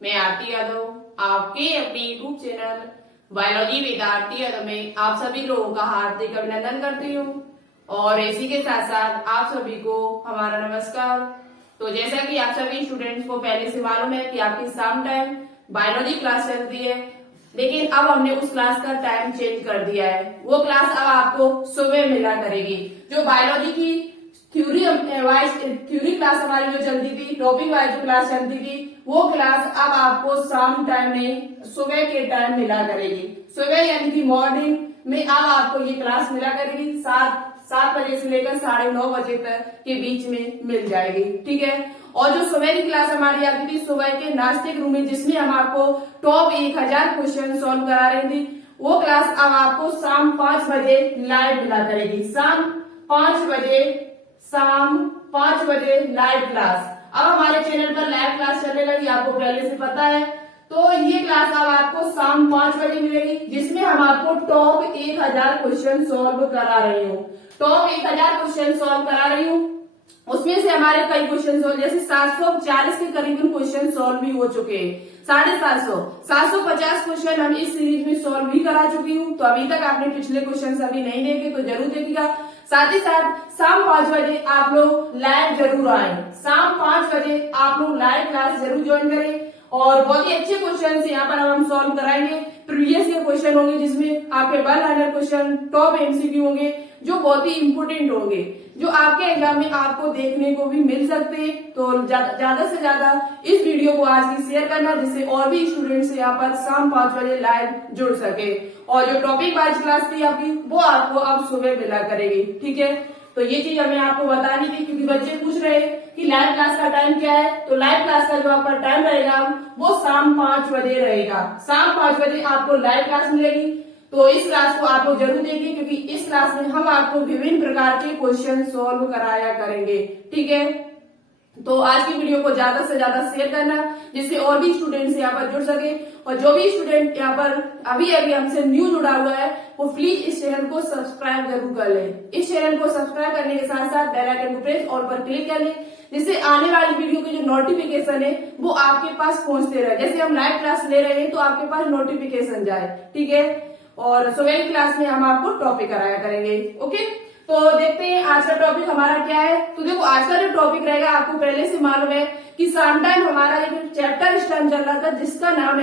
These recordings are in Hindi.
मैं आरती यादव आपके अपने YouTube channel biology with Aarti Yadav में आप सभी लोगों का हार्दिक अभिनंदन करती हूँ और इसी के साथ साथ आप सभी को हमारा नमस्कार। तो जैसा कि आप सभी स्टूडेंट्स को पहले से मालूम है कि आपकी शाम टाइम बायोलॉजी क्लास चलती है, लेकिन अब हमने उस क्लास का टाइम चेंज कर दिया है। वो क्लास अब आपको सुबह मिला करेगी। जो बायोलॉजी की थ्योरी क्लास हमारी जो चलती थी, टॉपिक वाइज जो क्लास चलती थी, वो क्लास अब आपको शाम टाइम में सुबह के टाइम मिला करेगी। सुबह यानी कि मॉर्निंग में अब आपको ये क्लास मिला करेगी। 7 बजे से लेकर 9:30 बजे तक के बीच में मिल जाएगी, ठीक है। और जो सुबह की क्लास हमारी आती थी सुबह के नाश्ते के रूम में, जिसमें हम आपको टॉप 1000 क्वेश्चन सॉल्व करा रही थी, वो क्लास अब आपको शाम 5 बजे लाइव मिला करेगी। शाम 5 बजे लाइव क्लास। अब हमारे चैनल पर लाइव क्लास चलेगा, ये आपको पहले से पता है। तो ये क्लास अब आपको शाम 5 बजे मिलेगी, जिसमें हम आपको टॉप 1000 क्वेश्चन सॉल्व करा रही हूँ। टॉप 1000 क्वेश्चन सॉल्व करा रही हूँ। उसमें से हमारे कई क्वेश्चन सॉल्व, जैसे 740 के करीबन क्वेश्चन सॉल्व भी हो चुके हैं। 750 क्वेश्चन हम इस सीरीज में सॉल्व भी करा चुकी हूँ। तो अभी तक आपने पिछले क्वेश्चन अभी नहीं देखे तो जरूर देखिएगा। साथ ही साथ शाम 5 बजे आप लोग लाइव जरूर आए। शाम 5 बजे आप लोग लाइव क्लास जरूर ज्वाइन करें और बहुत ही अच्छे क्वेश्चन यहाँ पर हम सॉल्व कराएंगे। प्रीवियस ईयर क्वेश्चन होंगे, जिसमें आपके 1 क्वेश्चन टॉप एमसीक्यू होंगे, जो बहुत ही इंपोर्टेंट होंगे, जो आपके एग्जाम में आपको देखने को भी मिल सकते हैं। तो ज्यादा से ज्यादा इस वीडियो को आज की शेयर करना, जिससे और भी स्टूडेंट्स यहाँ पर शाम 5 बजे लाइव जुड़ सके। और जो टॉपिक वाइज क्लास थी आपकी, वो आपको अब सुबह मिला करेगी, ठीक है। तो ये चीज हमें आपको बतानी थी, क्योंकि बच्चे पूछ रहे हैं कि लाइव क्लास का टाइम क्या है। तो लाइव क्लास का जो आपका टाइम रहेगा वो शाम 5 बजे रहेगा। शाम 5 बजे आपको लाइव क्लास मिलेगी। तो इस क्लास को आप लोग जरूर देखिए, क्योंकि इस क्लास में हम आपको विभिन्न प्रकार के क्वेश्चन सॉल्व कराया करेंगे, ठीक है। तो आज की वीडियो को ज्यादा से ज्यादा शेयर करना, जिससे और भी स्टूडेंट्स यहाँ पर जुड़ सके। और जो भी स्टूडेंट यहाँ पर अभी हमसे न्यू जुड़ा हुआ है, वो प्लीज इस चैनल को सब्सक्राइब जरूर कर ले। इस चैनल को सब्सक्राइब करने के साथ साथ बेल आइकन को प्रेस ऑल पर क्लिक कर ले, जिससे आने वाली वीडियो की जो नोटिफिकेशन है वो आपके पास पहुंचते रहे। जैसे हम लाइव क्लास ले रहे हैं तो आपके पास नोटिफिकेशन जाए, ठीक है। और सुबह की क्लास में हम आपको टॉपिक कराया करेंगे, ओके। तो देखते हैं आज का टॉपिक हमारा क्या है। तो देखो, आज का जो टॉपिक रहेगा आपको पहले से मालूम है कि शाम टाइम हमारा एक चैप्टर इस टाइम चल रहा था, जिसका नाम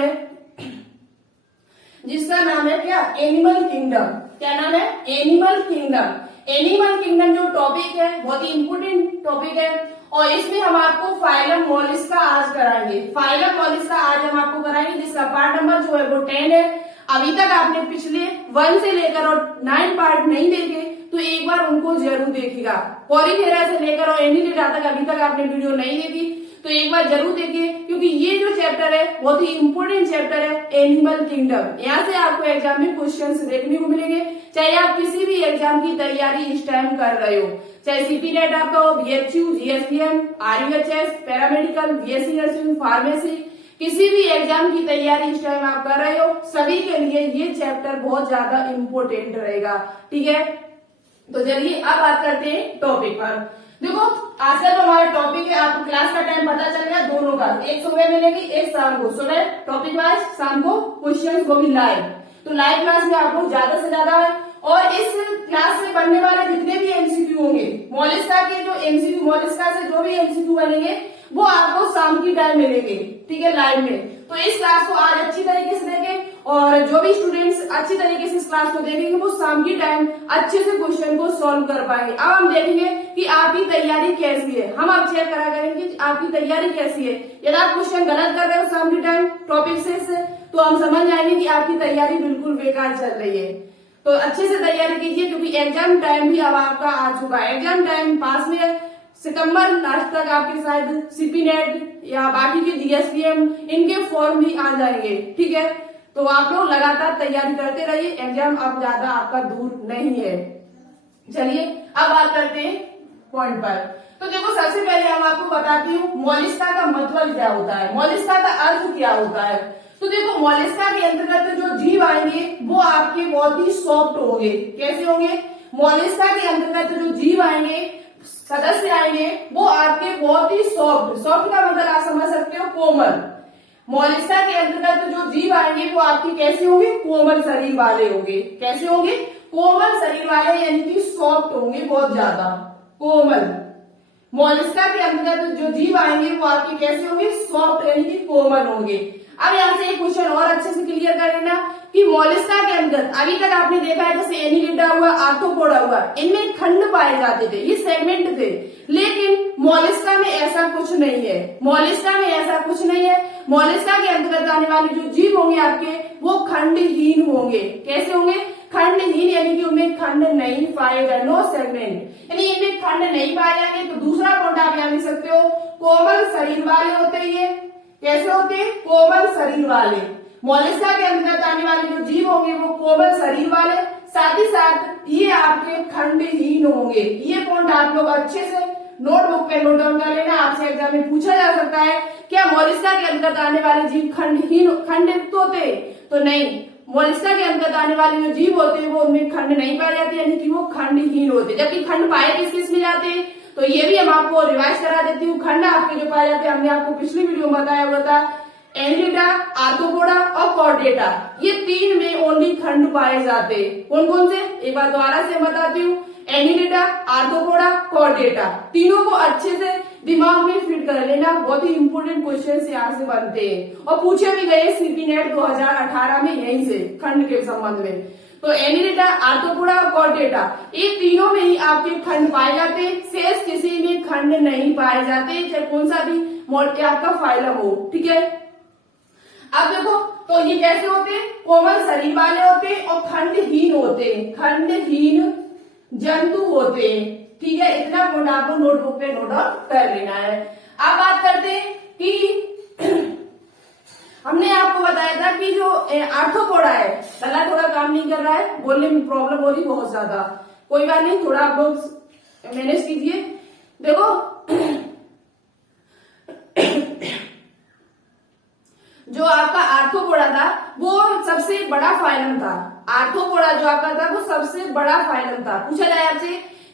है क्या, एनिमल किंगडम। क्या नाम है, एनिमल किंगडम। एनिमल किंगडम जो टॉपिक है बहुत ही इंपोर्टेंट टॉपिक है। और इसमें हम आपको फाइलम मोलिस्का आज कराएंगे। फाइलम मोलिस्का आज हम आपको कराएंगे, जिसका पार्ट नंबर जो है वो 10 है। अभी तक आपने पिछले 1 से लेकर और 9 पार्ट नहीं देखे तो एक बार उनको जरूर देखिएगा। पॉलीथेरा से लेकर और एनिलिडा तक अभी तक आपने वीडियो नहीं देखी तो एक बार जरूर देखिए, क्योंकि ये जो चैप्टर है बहुत ही इंपोर्टेंट चैप्टर है, एनिमल किंगडम। यहाँ से आपको एग्जाम में क्वेश्चंस देखने को मिलेंगे, चाहे आप किसी भी एग्जाम की तैयारी इस टाइम कर रहे हो, चाहे सीपी नेट आपका हो, BHU, GSPM, RUHS, paramedical, BSc nursing, pharmacy, किसी भी एग्जाम की तैयारी इस टाइम आप कर रहे हो, सभी के लिए ये चैप्टर बहुत ज्यादा इंपोर्टेंट रहेगा, ठीक है। तो चलिए अब बात करते हैं टॉपिक पर। देखो, आज का जो हमारा टॉपिक है, आपको क्लास का टाइम पता चल गया दोनों का, एक सुबह मिलेगी एक शाम को। सुबह टॉपिक वाइज, शाम को क्वेश्चन वो भी लाइव। तो लाइव क्लास में आप लोग ज्यादा से ज्यादा है। और इस क्लास से बनने वाले जितने भी एमसीक्यू होंगे, मोलिस्का के जो एमसीक्यू, मोलिस्का से जो भी एमसीक्यू बनेंगे वो आपको शाम की टाइम मिलेंगे, ठीक है, लाइव में। तो इस क्लास को आज अच्छी तरीके से देखें, और जो भी स्टूडेंट्स अच्छी तरीके से इस क्लास को देखेंगे वो शाम की टाइम अच्छे से क्वेश्चन को सॉल्व कर पाएंगे। अब हम देखेंगे कि आपकी तैयारी कैसी है। हम अब चेक करा करेंगे कि आपकी तैयारी कैसी है। यदि आप क्वेश्चन गलत कर रहे हो शाम की टाइम टॉपिक से तो हम समझ जाएंगे कि आपकी तैयारी बिल्कुल बेकार चल रही है। तो अच्छे से तैयारी कीजिए, क्योंकि एग्जाम टाइम भी अब आपका आ चुका है। एग्जाम टाइम पास में है, सितंबर लास्ट तक आपके शायद सीपी नेट या बाकी के जीएसपीएम इनके फॉर्म भी आ जाएंगे, ठीक है। तो आप लोग लगातार तैयारी करते रहिए, एग्जाम अब ज्यादा आपका दूर नहीं है। चलिए अब बात करते हैं पॉइंट पर। तो देखो, सबसे पहले हम आपको बताती हूँ मोलिस्का का मतलब क्या होता है, मोलिस्का का अर्थ क्या होता है। तो देखो, मोलिस्का के अंतर्गत जो जीव आएंगे वो आपके बहुत ही सॉफ्ट होंगे। कैसे होंगे, मोलिस्का के अंतर्गत जो जीव आएंगे, सदस्य आएंगे, वो आपके बहुत ही सॉफ्ट। सॉफ्ट का मतलब आप समझ सकते हो, कोमल। मोलिस्का के अंतर्गत जो जीव आएंगे वो आपके कैसे होंगे, कोमल शरीर वाले होंगे। कैसे होंगे, कोमल शरीर वाले, यानी कि सॉफ्ट होंगे, बहुत ज्यादा कोमल। मोलिस्का के अंतर्गत जो जीव आएंगे वो आपके कैसे होंगे, सॉफ्ट यानी कि कोमल होंगे। अब यहाँ से एक क्वेश्चन और अच्छे से क्लियर कर लेना कि मोलिस्का के अंदर अभी तक आपने देखा है जैसे एनिलिडा हुआ, आर्थ्रोपोडा हुआ, इनमें खंड पाए जाते थे, ये सेगमेंट थे। लेकिन मोलिस्का में ऐसा कुछ नहीं है। मोलिस्का में ऐसा कुछ नहीं है। मोलिस्का के अंतर्गत आने वाले जो जीव होंगे आपके वो खंडहीन होंगे। कैसे होंगे, खंडहीन, यानी कि उनमें खंड नहीं पाएगा, नो सेगमेंट, यानी इनमें खंड नहीं पाए जाएंगे। तो दूसरा पॉइंट आप यहाँ लिख सकते हो, कोमल शरीर वाले होते हैं ये। कैसे होते हैं, कोमल शरीर वाले। मोलिस्का के अंतर्गत आने वाले जो जीव होंगे वो कोमल शरीर वाले, साथ ही साथ ये आपके खंडहीन होंगे। ये पॉइंट आप लोग अच्छे से नोटबुक पे नोट डाउन कर लेना, आपसे एग्जाम में पूछा जा सकता है क्या मोलिस्का के अंतर्गत आने वाले जीव खंडित होते, तो नहीं। मोलिस्का के अंतर्गत आने वाले जो जीव होते हैं वो उनमें खंड नहीं पाए जाते, यानी कि वो खंडहीन होते। जबकि खंड पाए किस किस में जाते हैं, तो ये भी हम आपको रिवाइज करा देती हूँ। खंड आपके जो पाए जाते हैं हमने आपको पिछली वीडियो में बताया हुआ था, एनिलिडा, आर्थ्रोपोडा और कॉर्डेटा, ये तीन में ओनली खंड पाए जाते। कौन कौन से, एक बार दोबारा से बताती हूँ, एनिलिडा, आर्थ्रोपोडा, कॉर्डेटा, तीनों को अच्छे से दिमाग में फिट कर लेना। बहुत ही इंपोर्टेंट क्वेश्चन यहाँ से बनते हैं और पूछे भी गए सीपी नेट 2018 में यहीं से खंड के संबंध में। तो एनिलिडा, आर्थ्रोपोडा और कॉर्डेटा, ये तीनों में ही आपके खंड पाए जाते, शेष किसी में खंड नहीं पाए जाते, चाहे कौन सा भी आपका फाइलम हो। ठीक है, अब देखो तो ये कैसे होते हैं, कोमल शरीर वाले होते हैं और खंडहीन होते हैं, खंडहीन जंतु होते हैं। ठीक है, इतना पॉइंट आपको नोटबुक पे नोट डाउन कर लेना है। अब बात करते हैं कि हमने आपको बताया था कि जो आर्थ्रोपोडा है, गला थोड़ा काम नहीं कर रहा है, बोलने में प्रॉब्लम हो रही बहुत ज्यादा, कोई बात नहीं, थोड़ा आप लोग मैनेज कीजिए। देखो जो आपका आर्थ्रोपोडा था वो सबसे बड़ा फाइलम था। आर्थ्रोपोडा जो आपका था वो सबसे बड़ा फाइलम था। पूछा जाए आपसे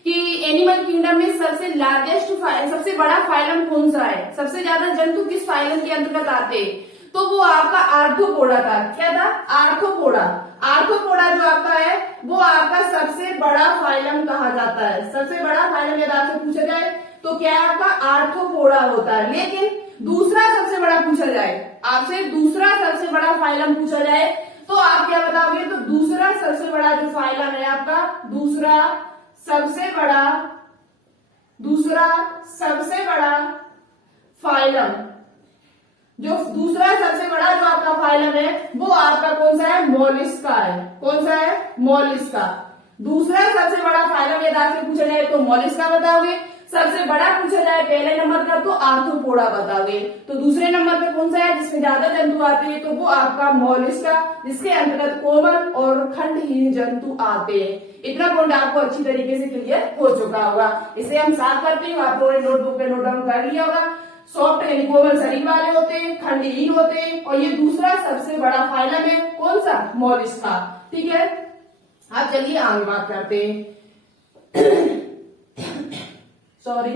कि एनिमल किंगडम में सबसे लार्जेस्ट सबसे बड़ा फाइलम कौन सा है, सबसे ज्यादा जंतु किस फाइलम के अंतर्गत आते हैं, तो वो आपका आर्थ्रोपोडा था। क्या था, आर्थ्रोपोडा। आर्थ्रोपोडा जो आपका है वो आपका सबसे बड़ा फाइलम कहा जाता है। सबसे बड़ा फाइलम यदि आपसे पूछा जाए तो क्या आपका आर्थ्रोपोडा होता है। लेकिन दूसरा सबसे बड़ा पूछा जाए आपसे, दूसरा सबसे बड़ा फाइलम पूछा जाए तो आप क्या बताओगे, तो दूसरा सबसे बड़ा जो फाइलम है आपका, दूसरा सबसे बड़ा फाइलम, जो दूसरा सबसे बड़ा जो आपका फाइलम है वो आपका कौन सा है, मोलिस्का है। कौन सा है, मोलिस्का। दूसरा सबसे बड़ा फाइलम यदि आपसे पूछा जाए तो मोलिस्का बताओगे, सबसे बड़ा पूछा जाए पहले नंबर का तो आर्थ्रोपोडा बताओगे। तो दूसरे नंबर पे कौन सा है जिसमें ज्यादा जंतु आते हैं, तो वो आपका मोलिस्का, जिसके अंतर्गत कोमल और खंडहीन जंतु आते हैं। इतना पॉइंट आपको अच्छी तरीके से क्लियर हो चुका होगा। इसे हम साफ करते हैं, आप लोगों ने नोटबुक पे नोट डाउन कर लिया होगा। सॉफ्ट यानी कोमल शरीर वाले होते हैं, खंडहीन होते हैं, और ये दूसरा सबसे बड़ा फाइलम है कौन सा, मोलिस्का। ठीक है, अब चलिए आगे बात करते हैं। सॉरी,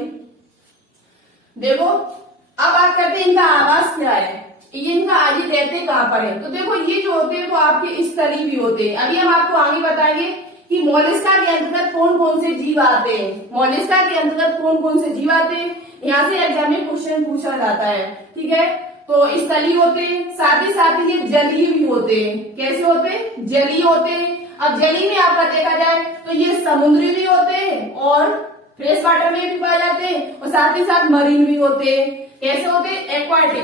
देखो अब बात करते हैं इनका आवास क्या है, ये इनका आगे रहते कहाँ पर है। तो देखो ये जो होते हैं वो आपके स्थलीय भी होते हैं। अभी हम आपको आगे बताएंगे कि मोलिस्का के अंतर्गत कौन कौन से जीव आते हैं। मोलिस्का के अंतर्गत कौन कौन से जीव आते हैं, यहाँ से एग्जाम में क्वेश्चन पूछा जाता है। ठीक है, तो स्थलीय होते हैं, साथ ही ये जलीय भी होते हैं। कैसे होते हैं, जलीय होते हैं। अब जलीय में आपका देखा जाए तो ये समुद्री भी होते हैं और फ्रेश वाटर में भी पाए जाते हैं, और साथ ही साथ मरीन भी होते हैं। कैसे होते हैं, एक्वाटिक।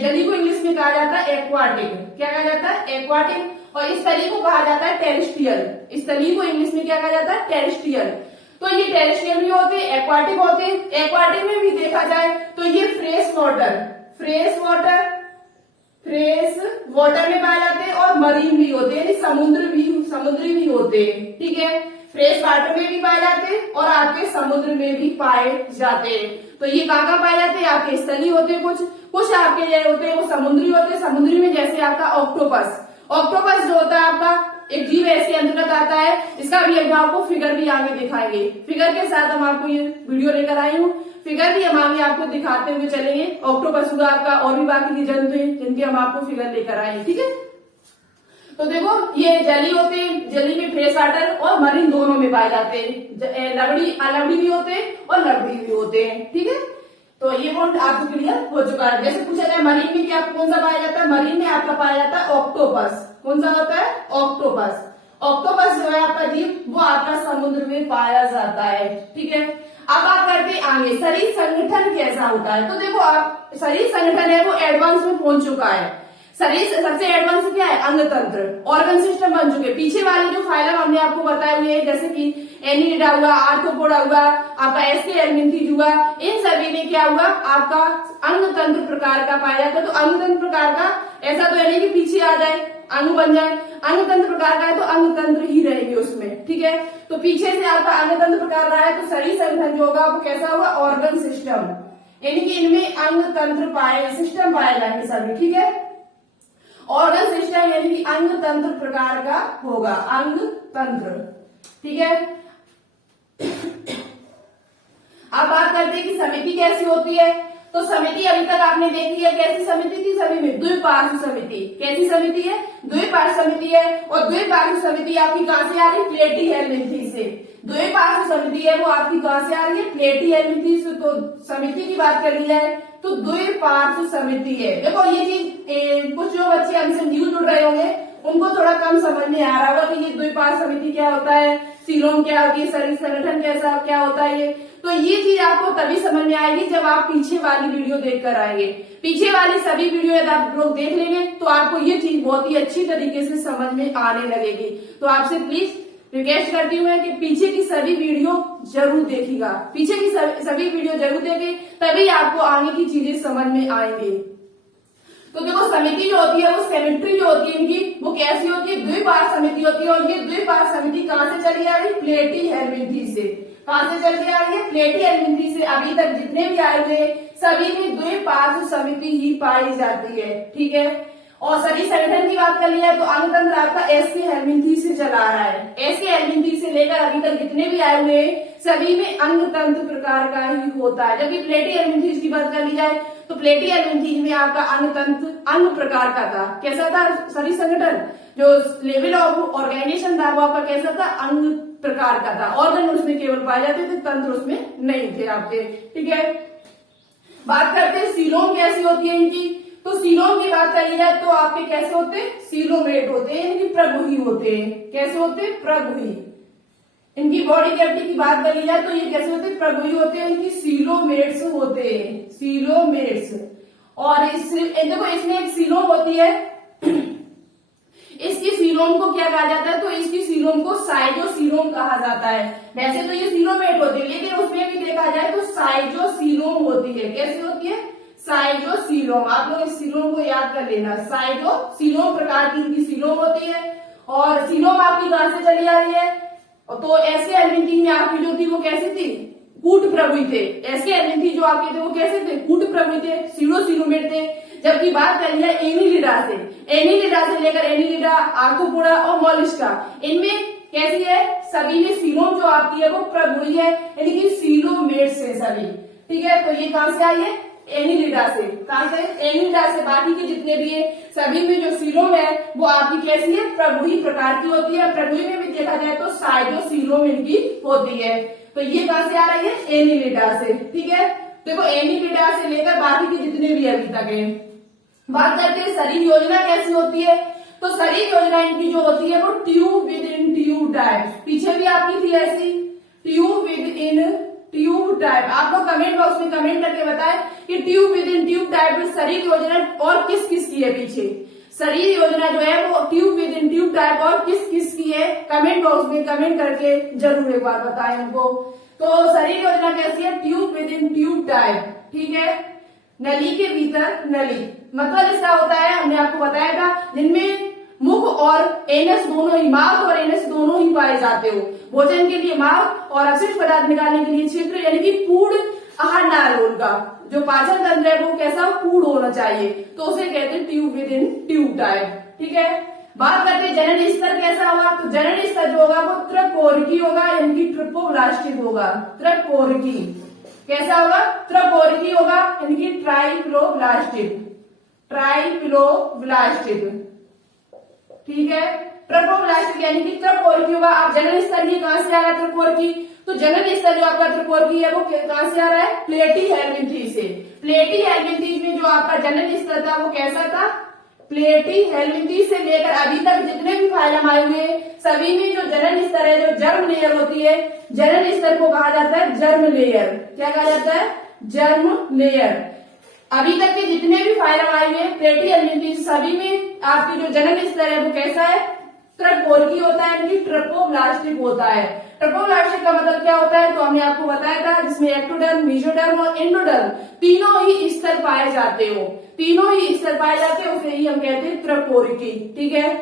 जलीय को इंग्लिश में कहा जाता है एक्वाटिक। क्या कहा जाता है, एक्वाटिक। और इस स्थलीय को कहा जाता है टेरेस्ट्रियल। स्थलीय को इंग्लिश में क्या कहा जाता है, टेरेस्ट्रियल। तो ये टेरेस्ट्रियल भी होते हैं, एक्वाटिक होते हैं। एक्वाटिक में भी देखा जाए तो ये फ्रेश वाटर में पाए जाते हैं, और मरीन भी होते हैं, यानी समुद्री भी होते हैं। ठीक है, फ्रेश वाटर में भी पाए जाते हैं और आपके समुद्र में भी पाए जाते हैं। तो ये कहाँ पाए जाते हैं, आपके स्थलीय होते हैं, कुछ आपके जो होते हैं वो समुद्री होते हैं। समुद्री में जैसे आपका ऑक्टोपस जो होता है आपका एक जीव है, इसके अंतर्गत आता है। इसका भी एक आपको फिगर भी आगे दिखाएंगे। फिगर के साथ हम आपको ये वीडियो लेकर आई हूँ। फिगर भी हम आगे आपको दिखाते हुए चलेंगे। ऑक्टोपस हुआ आपका, और भी बाकी की जंतु हैं जिनके हम आपको फिगर लेकर आए, ठीक है। तो देखो ये जली होते हैं, जली में फ्रेश वाटर और मरीन दोनों में पाए जाते हैं। लवड़ी भी होते हैं और लवड़ी भी होते हैं, ठीक है। तो ये पॉइंट आपको क्लियर हो चुका है। जैसे पूछा जाए मरीन में क्या कौन सा पाया जाता है, मरीन में आपका पाया जाता है ऑक्टोपस। कौन सा होता है, ऑक्टोपस। ऑक्टोपस जो है आपका जीव वो आपका समुद्र में पाया जाता है, ठीक है। अब बात करते हैं आगे शरीर संगठन कैसा होता है। तो देखो आप शरीर संगठन है वो एडवांस में पहुंच चुका है। शरीर सबसे एडवांस क्या है, अंग तंत्र, ऑर्गन सिस्टम बन चुके। पीछे वाले जो फाइलम हमने आपको बताए हुए हैं, जैसे कि एनिलिडा हुआ, आर्थ्रोपोडा हुआ, आपका एस्के हेलमिंथेस हुआ, इन सभी में क्या हुआ, आपका अंग तंत्र प्रकार का पाया जाता है। तो अंग तंत्र प्रकार का ऐसा तो है नहीं कि पीछे आ जाए अंग बन जाए। अंग तंत्र प्रकार का है तो अंग तंत्र ही रहेंगे उसमें, ठीक है। तो पीछे से आपका अंग तंत्र प्रकार रहा है तो शरीर संगठन जो होगा वो कैसा होगा, ऑर्गन सिस्टम, यानी कि इनमें अंग तंत्र सिस्टम पाए जाएंगे सभी, ठीक है। ऑर्गन सिस्टम यानी कि अंग तंत्र प्रकार का होगा, अंग तंत्र, ठीक है। अब बात करते हैं कि समिति कैसी होती है। तो समिति अभी तक आपने देखी है, कैसी समिति थी, सभी में द्विपार्श्व समिति। कैसी समिति है, द्विपार्श्व समिति है। और द्विपार्श्व समिति आपकी कहां से आ रही है, प्लेटी हेलमिंथेस से। द्विपार्श्व समिति है वो आपकी कहां से आ रही है, प्लेटी हेलमिंथेस से। तो समिति की बात कर ली जाए तो द्विपार्श्व समिति है। देखो ये चीज कुछ जो बच्चे हमसे न्यू जुड़ रहे होंगे उनको थोड़ा कम समझ में आ रहा होगा कि ये द्विपार्श्व समिति क्या होता है, सीलोम क्या होती है, शरीर संगठन कैसा क्या होता है ये। तो ये चीज आपको तभी समझ में आएगी जब आप पीछे वाली वीडियो देखकर आएंगे। पीछे वाली सभी वीडियो यदि आप लोग देख लेंगे तो आपको ये चीज बहुत ही अच्छी तरीके से समझ में आने लगेगी। तो आपसे प्लीज रिक्वेस्ट करती हूँ कि पीछे की सभी वीडियो जरूर देखिएगा, पीछे की सभी वीडियो जरूर देखें, तभी आपको आगे की चीजें समझ में आएंगी। तो देखो समिति जो होती है वो सेमेट्री जो होती है इनकी वो कैसी होती है, द्विपार्श्व समिति होती है। और ये द्विपार्श्व समिति कहां से चली आ रही है, प्लेटी हेलमिंथेस से। कहां से चली आ रही है, प्लेटी हेलमिंथेस से। अभी तक जितने भी आए हुए सभी में द्विपार्श्व समिति ही पाई जाती है, ठीक है। और शरीर संगठन की बात कर लिया तो अंग तंत्र आपका एस्के हेलमिंथेस से चला आ रहा है। एस्के हेलमिंथेस से लेकर अभी तक जितने भी आए हुए सभी में अंग तंत्र प्रकार का ही होता है। जबकि प्लेटी हेलमिंथेस की बात कर ली जाए तो प्लेटी हेलमिंथेस में आपका अंग तंत्र अंग प्रकार का था। कैसा था शरीर संगठन, जो लेवल ऑफ ऑर्गेनाइजेशन था वो आपका कैसा था, अंग प्रकार का था। ऑर्गन उसमें केवल पाए जाते थे, तंत्र उसमें नहीं थे आपके, ठीक है। बात करते हैं सीलोम कैसी होती है इनकी। तो सीलोम की बात करी जाए तो आपके कैसे होते हैं, सीलोमेट होते हैं, यानी कि प्रगुही होते हैं। कैसे होते हैं, प्रगुही। इनकी बॉडी कैविटी की बात करी जाए तो ये कैसे होते हैं, प्रगुही होते हैं। इनकी सीलोमेट्स होते हैं, सीलोमेट्स। और देखो इसमें एक सीलोम होती है, इसकी सीलोम को क्या कहा जाता है, तो इसकी सीलोम को साइजोसीलोम कहा जाता है। वैसे तो ये सीलोमेट होती है लेकिन उसमें भी देखा जाए तो साइजोसीलोम होती है। कैसी होती है, साइजोसीलोम। आप लोग इस सीलोम को याद कर लेना, साइजोसीलोम प्रकार की इनकी सीलोम होती है। और सीलोम आपकी कहां से चली आ रही है, तो एस्के हेलमिंथेस में आपकी जो थी वो कैसी थी, कूट प्रगुही थे। एस्के हेलमिंथेस जो आपके थे वो कैसे थे, कूट प्रगुही थे, सीलोमेट थे। जबकि बात कर लिया एनिलिडा से, एनिलिडा से लेकर एनिलिडा, आर्थ्रोपोडा और मोलस्का, इनमें कैसी है, सभी में सीलोम जो आपकी है वो प्रगुही है, यानी कि सीलोमेट्स है सभी, ठीक है। तो ये कहां से आई है, एनिलिडा से। कहां से, एनिलिडा से। बाकी के जितने भी है सभी में जो सीलोम है वो आपकी कैसी है, प्रगुही प्रकार की होती है। प्रगुही में भी देखा जाए तो साइजोसीलोम इनकी होती है। तो ये कहां से आ रही है, एनिलिडा से, ठीक है। देखो एनिलिडा से लेकर बाकी के जितने भी अभी तक है। बात करते हैं शरीर योजना कैसी होती है। तो शरीर योजना इनकी जो होती है वो tube with in tube type. पीछे भी आपकी थी ऐसी, tube with in tube type. आप लोग कमेंट बॉक्स में कमेंट करके बताएं कि tube with in tube type में शरीर योजना और किस किस की है। पीछे शरीर योजना जो है वो tube with in tube type और किस किस की है, कमेंट बॉक्स में कमेंट करके जरूर एक बार बताएं हमको। तो शरीर योजना कैसी है, tube with in tube type, ठीक है। नली के भीतर नली, मतलब इसका होता है, हमने आपको बताया था, जिनमें मुख और एनस दोनों ही, माउथ और एनस दोनों ही पाए जाते हो। भोजन के लिए माउथ और अपशिष्ट पदार्थ निकालने के लिए छिद्र, यानी कि पूर्ण आहार नाल का जो पाचन तंत्र है वो कैसा, पूर्ण होना चाहिए। तो उसे कहते हैं tube with in tube type, ठीक है। बात करते हैं जनन स्तर कैसा होगा, तो जनन स्तर जो होगा वो त्रकोरकी होगा, यानी कि ट्रिपोब्लास्टिक होगा। त्रकोरकी कैसा होगा, त्रकोरकी होगा, यानी कि ट्राइप्लोब्लास्टिक, ट्राइप्लोब्लास्टिक, ठीक है। ट्रिपोब्लास्टिक यानी कि त्रकोरकी होगा। आप जनन स्तर ये कहां से आ रहा है त्रकोरकी, तो जनन स्तर जो आपका त्रकोरकी है वो कहां से आ रहा है, प्लेटी हेल्मिंथी से। प्लेटी हेल्मिंथी में जो आपका जनन स्तर था वो कैसा था, प्लेटी हेल्मिंथी से लेकर अभी तक जितने भी फाइलम आए हुए सभी में जो जनन स्तर है, जो जर्म लेयर होती है, जनन स्तर को कहा जाता है जर्म लेयर। क्या कहा जाता है, जर्म लेयर। अभी तक के जितने भी फाइलम आए हुए प्लेटी हेल्मिंथी सभी में आपकी जो जनन स्तर है वो कैसा है, त्रकोरकी होता है, यानी कि ट्रिपोब्लास्टिक होता है। ट्रिपोब्लास्टिक का मतलब क्या होता है, तो हमने आपको बताया था, जिसमें एक्टोडर्म, मेसोडर्म और एंडोडर्म तीनों ही स्तर पाए जाते हो, तीनों ही स्तर पाए जाते हैं, उसे ही हम कहते हैं त्रकोरकी, ठीक है।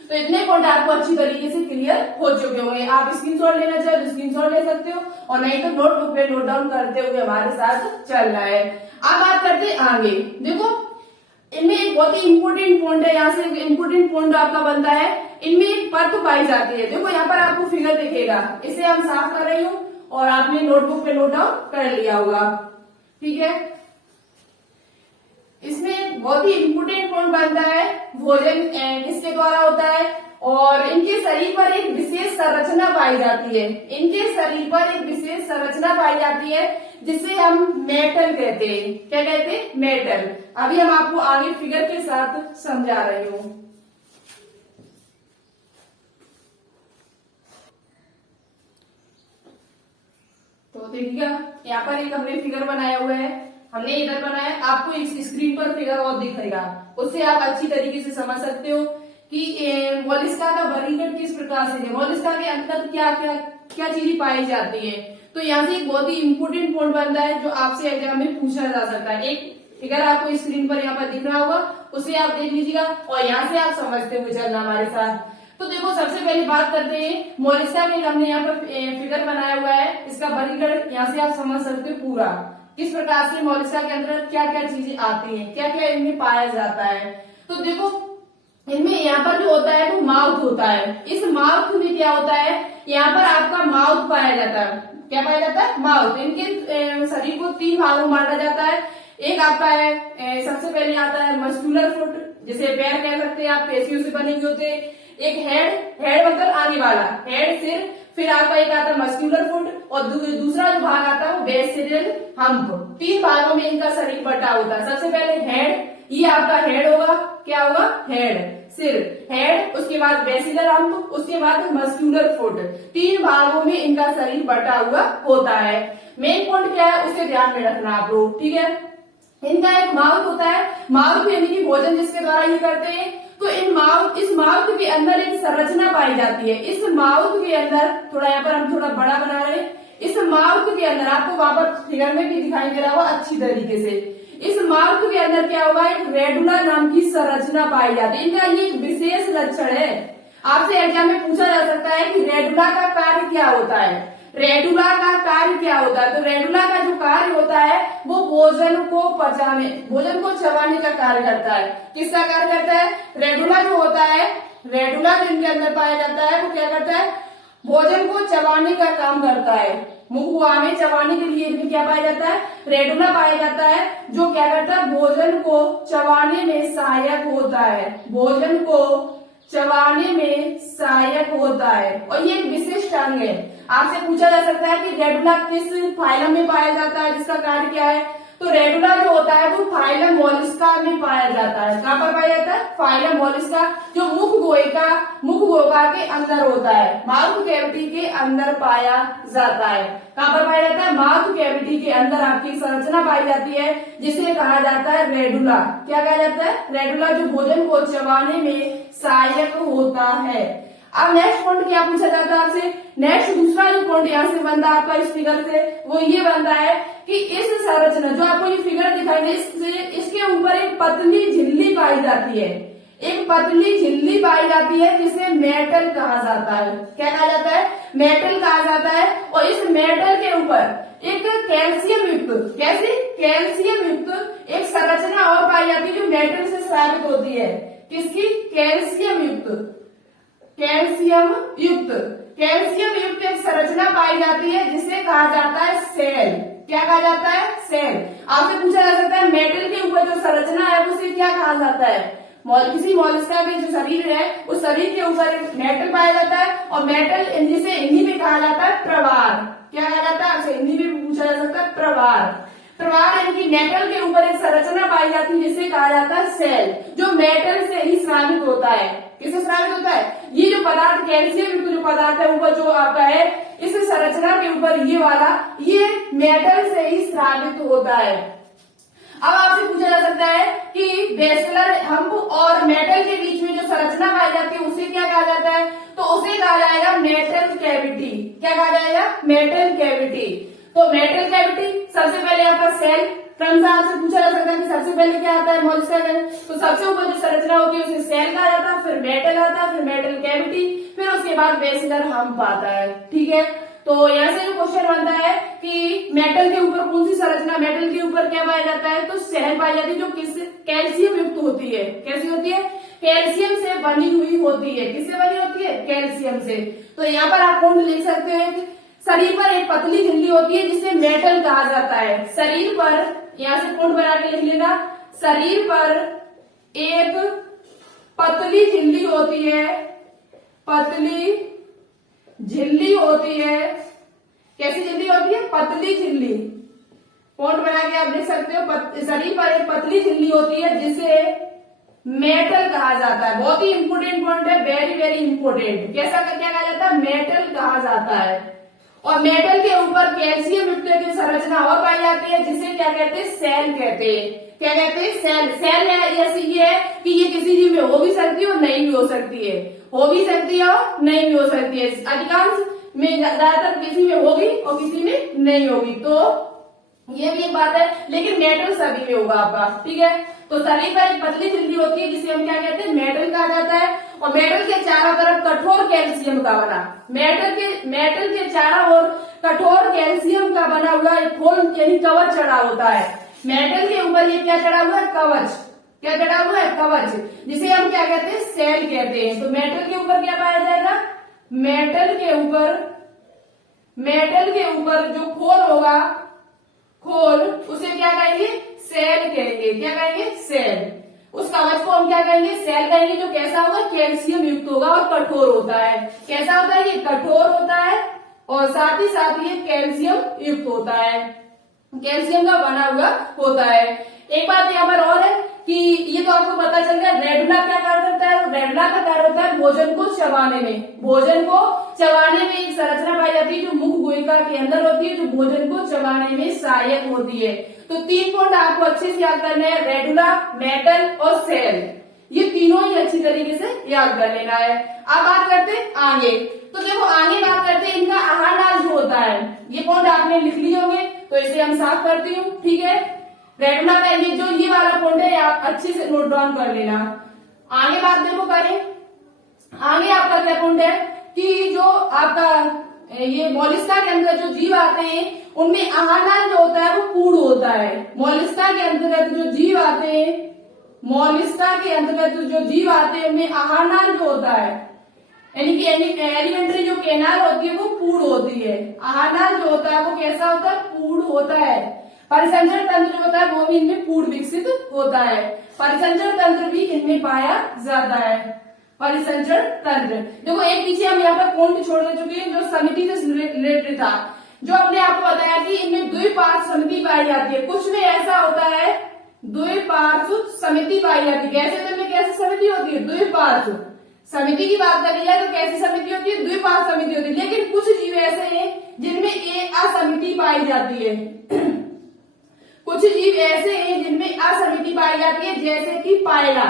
तो इतने पॉइंट आपको अच्छी तरीके से क्लियर हो चुके होंगे। आप स्क्रीनशॉट लेना चाहे तो स्क्रीनशॉट ले सकते हो, और नहीं तो नोटबुक पे नोट डाउन करते हुए हमारे साथ चलना है। अब बात करते हैं आगे। देखो इनमें एक बहुत ही इंपोर्टेंट पॉइंट है, यहाँ से इंपोर्टेंट पॉइंट आपका बनता है, इनमें एक परत पाई जाती है। देखो यहाँ पर आपको फिगर दिखेगा, इसे हम साफ कर रही हूँ और आपने नोटबुक पे नोट डाउन कर लिया होगा, ठीक है। इसमें बहुत ही इंपोर्टेंट पॉइंट बनता है, भोजन किसके द्वारा होता है, और इनके शरीर पर एक विशेष संरचना पाई जाती है, इनके शरीर पर एक विशेष संरचना पाई जाती है जिसे हम मेटल कहते हैं। क्या कहते हैं, मेटल। अभी हम आपको आगे फिगर के साथ समझा रही हूँ। तो देखिएगा यहाँ पर एक हमने फिगर बनाया हुआ है, हमने इधर बनाया, आपको इस स्क्रीन पर फिगर और दिखेगा, उससे आप अच्छी तरीके से समझ सकते हो कि मोलिस्का का वर्गीकरण किस प्रकार से है, मोलिस्का के अंदर क्या क्या क्या चीजें पाई जाती है। तो यहाँ से एक बहुत ही इंपोर्टेंट पॉइंट बनता है जो आपसे एग्जाम में पूछा जा सकता है। एक फिगर आपको स्क्रीन पर यहाँ पर दिख रहा होगा, उसे आप देख लीजिएगा और यहाँ से आप समझते हुए चलना हमारे साथ। तो देखो सबसे पहले बात करते हैं मोलिस्का के, हमने यहाँ पर फिगर बनाया हुआ है, इसका वर्गीकरण यहाँ से आप समझ सकते हो पूरा, किस प्रकार से मोलिस्का के अंदर क्या क्या चीजें आती हैं, क्या क्या इनमें पाया जाता है। तो देखो इनमें यहाँ पर जो होता है वो माउथ होता है, इस माउथ में क्या होता है, यहाँ पर आपका माउथ पाया जाता है। क्या पाया जाता है, माउथ। इनके शरीर को तीन भागों में बांटा जाता है। एक आपका है सबसे पहले आता है मस्कुलर फुट, जिसे पैर कह सकते हैं आप, पेशियों से बने हुए होते हैं। एक हेड, हेड मतलब आगे वाला, हेड सिर, फिर आपका एक आता है मस्कुलर फुट, और दूसरा जो भाग आता है वो बेसिडियल हम्प। तीन भागों में इनका शरीर बटा होता है। सबसे पहले हेड, ये आपका हेड होगा, क्या होगा, हेड सिर, हेड, उसके बाद बेसिलर हम्प, उसके बाद मस्कुलर फुट। तीन भागों में इनका शरीर बटा हुआ होता है। मेन पॉइंट क्या है उसे ध्यान में रखना आप लोग, ठीक है। इनका एक माउथ होता है, माउथ यानी कि भोजन जिसके द्वारा ये करते हैं। तो इस माउथ के अंदर एक संरचना पाई जाती है। इस माउथ के अंदर, थोड़ा यहाँ पर हम थोड़ा बड़ा बना रहे हैं, इस माउथ के अंदर आपको वहां पर फिगर में भी दिखाई दे रहा होगा अच्छी तरीके से। इस माउथ के अंदर क्या होगा, एक रेडुला नाम की संरचना पाई जाती है। इनका ये विशेष लक्षण है, आपसे एग्जाम में पूछा जा सकता है कि रेडुला का कार्य क्या होता है, रेडुला का कार्य क्या होता है। तो रेडुला का जो कार्य होता है वो भोजन को पचाने, भोजन को चबाने का कार्य करता है। किसका कार्य करता है, रेडुला जो होता है, रेडुला जो इनके अंदर पाया जाता है वो क्या करता है, भोजन को चबाने का काम करता है। मुख में चबाने के लिए इनमें क्या पाया जाता है, रेडुला पाया जाता है, जो क्या करता है, भोजन को चबाने में सहायक होता है, भोजन को चबाने में सहायक होता है। और ये एक विशिष्ट अंग है। आपसे पूछा जा सकता है कि रेडुला किस फाइलम में पाया जाता है, जिसका कार्य क्या है। तो रेडुला जो होता है वो फाइलम मोलिस्का में पाया जाता है। कहाँ पर पाया जाता है, फाइलम मोलिस्का, जो मुख गोयका के अंदर होता है, माउथ कैविटी के अंदर पाया जाता है। कहाँ पर पाया जाता है, माउथ कैविटी के अंदर आपकी संरचना पाई जाती है, जिसे कहा जाता है रेडुला। क्या कहा जाता है, रेडुला, जो भोजन को चबाने में सहायक होता है। अब नेक्स्ट पॉइंट क्या पूछा जाता है आपसे, नेक्स्ट दूसरा जो पॉइंट यहाँ से बनता है आपका इस फिगर से, वो ये बनता है कि इस संरचना, जो आपको ये फिगर दिखाई दे, इसके ऊपर एक पतली झिल्ली पाई जाती है, एक पतली झिल्ली पाई जाती है, जिसे मेटल कहा जाता है। क्या कहा जाता है, मेटल कहा जाता है। और इस मेटल के ऊपर एक कैल्शियम युक्त, कैसे, कैल्शियम युक्त एक संरचना और पाई जाती है, जो मेटल से साबित होती है। किसकी? कैल्शियम युक्त, कैल्शियम युक्त, कैल्शियम युक्त एक संरचना पाई जाती है जिसे कहा जाता है सेल। क्या कहा जाता है? सेल। आपसे पूछा जा सकता है मेटल के ऊपर जो संरचना है उसे क्या कहा जाता है? किसी मॉलिस्का के जो शरीर है उस शरीर के ऊपर एक मेटल पाया जाता है और मेटल जिसे हिंदी में कहा जाता है प्रवार। क्या कहा जाता है? आपसे हिंदी में पूछा जा सकता है प्रवार। प्रवार यानी कि मेटल के ऊपर एक संरचना पाई जाती है जिसे कहा जाता है सेल, जो मेटल से ही स्रावित होता है। किससे स्रावित होता है? ये जो पदार्थ कैल्शियम युक्त जो पदार्थ है ऊपर जो आपका है इस संरचना के ऊपर ये वाला ये मेटल से ही स्रावित होता है। अब आपसे पूछा जा सकता है कि वेस्कुलर हम्प और मेटल के बीच में जो संरचना पाई जाती है उसे क्या कहा जाता है? तो उसे कहा जाएगा मेटल कैविटी। क्या कहा जाएगा? Metal cavity. तो मेटल कैविटी सबसे पहले आपका सेल, क्रमशः आपसे पूछा जा सकता है कि सबसे पहले क्या आता है मॉलिस्का के अंदर, तो सबसे ऊपर जो संरचना होती है उसे सेल कहा जाता है, फिर मेटल आता है, फिर मेटल कैविटी, फिर उसके बाद वेस्कुलर हम्प आता है। ठीक है, तो यहाँ से जो क्वेश्चन बनता है कि मेटल के ऊपर कौन सी संरचना, मेटल के ऊपर क्या पाया जाता है? तो सेल पाई जाती है जो किस कैल्शियम युक्त होती है। कैसी होती है? कैल्शियम से बनी हुई होती है। किससे बनी होती है? कैल्शियम से। तो यहाँ पर आप कौन लिख सकते हैं कि शरीर पर एक पतली झिल्ली होती है जिसे मेटल कहा जाता है। शरीर पर, यहाँ से कोण बना के लिख लेना, शरीर पर एक पतली झिल्ली होती है, पतली झिल्ली होती है। कैसी झिल्ली होती है? पतली झिल्ली। पॉइंट बना के आप लिख सकते हो, शरीर पर एक पतली झिल्ली होती है जिसे मेटल कहा जाता है। बहुत ही इंपोर्टेंट पॉइंट है, वेरी वेरी इंपोर्टेंट। कैसा क्या कहा जाता है? मेटल कहा जाता है। और मेटल के ऊपर कैल्शियम युक्त की संरचना और पाई जाती है जिसे क्या कहते हैं? सेल कहते हैं। क्या कहते हैं? सेल। सेल ऐसी ये है कि ये किसी जीव में हो भी सकती है और नहीं भी हो सकती है, हो भी सकती है और नहीं भी हो सकती है। अधिकांश में ज्यादातर किसी में होगी और किसी में नहीं होगी, तो ये भी एक बात है, लेकिन मेटल सभी में होगा आपका। ठीक है, तो शरीर पर एक पतली झिल्ली होती है जिसे हम क्या कहते हैं? मेटल कहा जाता है। और मेटल के चारों तरफ कठोर कैल्शियम का बना, मेटल के चारों ओर कठोर कैल्शियम का बना हुआ एक खोल यानी कवच चढ़ा होता है। मेटल के ऊपर ये क्या चढ़ा हुआ है? कवच। क्या चढ़ा हुआ है? कवच, जिसे हम क्या कहते हैं? सेल कहते हैं। तो मेटल के ऊपर क्या पाया जाएगा? मेटल के ऊपर जो खोल होगा, खोल, उसे क्या कहेंगे? सेल कहेंगे। क्या कहेंगे? सेल। उस कवच को हम क्या कहेंगे? सेल कहेंगे, जो कैसा होगा? कैल्शियम युक्त होगा और कठोर होता है। कैसा होता है? ये कठोर होता है और साथ ही ये कैल्शियम युक्त होता है, कैल्शियम का बना हुआ होता है। एक बात यहाँ पर और है कि ये तो आपको पता चल गया, रेडुला क्या कार्य करता है? रेडुला का कार्य होता है भोजन को चबाने में। भोजन को चबाने में एक संरचना पाई जाती है जो मुख गुहिका के अंदर होती है, जो भोजन को चबाने में सहायक होती है। तो 3 पॉइंट आपको अच्छे से याद करने हैं, रेडुला, मेटल और सेल। ये तीनों ही अच्छी तरीके से याद कर लेना है। अब बात करते हैं आगे। तो देखो आगे बात करते हैं इनका आहार नाल जो होता है, ये पॉइंट आपने लिख लिए होंगे, तो इसे हम साफ करती हूँ। ठीक है, रेडुला का ये वाला पॉइंट है आप अच्छे से नोट डाउन कर लेना। आगे बात देखो करें, आगे आपका क्या पॉइंट है कि जो आपका ये मॉलिस्का के अंदर जो जीव आते हैं उनमें आहार नाल जो होता है वो पूर्ण होता है। मॉलिस्का के अंतर्गत जो जीव आते हैं, मॉलिस्का के अंतर्गत जो जीव आते हैं उनमें आहार नाल जो होता है, यानी कि एलिमेंट्री जो केनाल होती है वो पूर्ण होती है। आहार नाल जो होता है वो कैसा होता है? पूर्ण होता है। परिसंचरण तंत्र जो होता है वो भी इनमें पूर्ण विकसित होता है। परिसंचरण तंत्र भी इनमें पाया जाता है। परिसंचरण तंत्र देखो, एक पीछे हम यहाँ पर कोण भी छोड़ दे चुके हैं जो समिति से रिलेटेड था, जो हमने आपको बताया कि इनमें द्विपार्श्व समिति पाई जाती है। कुछ में ऐसा होता है द्विपार्श्व समिति पाई जाती है। गैस में कैसी समिति होती है? द्विपार्श्व समिति की बात करी जाए तो कैसी समिति होती है? द्विपार्श्व समिति होती है। लेकिन कुछ जीव ऐसे हैं जिनमें एक असमिति पाई जाती है। कुछ जीव ऐसे हैं जिनमें असमिति पाई जाती है, जैसे कि पायला।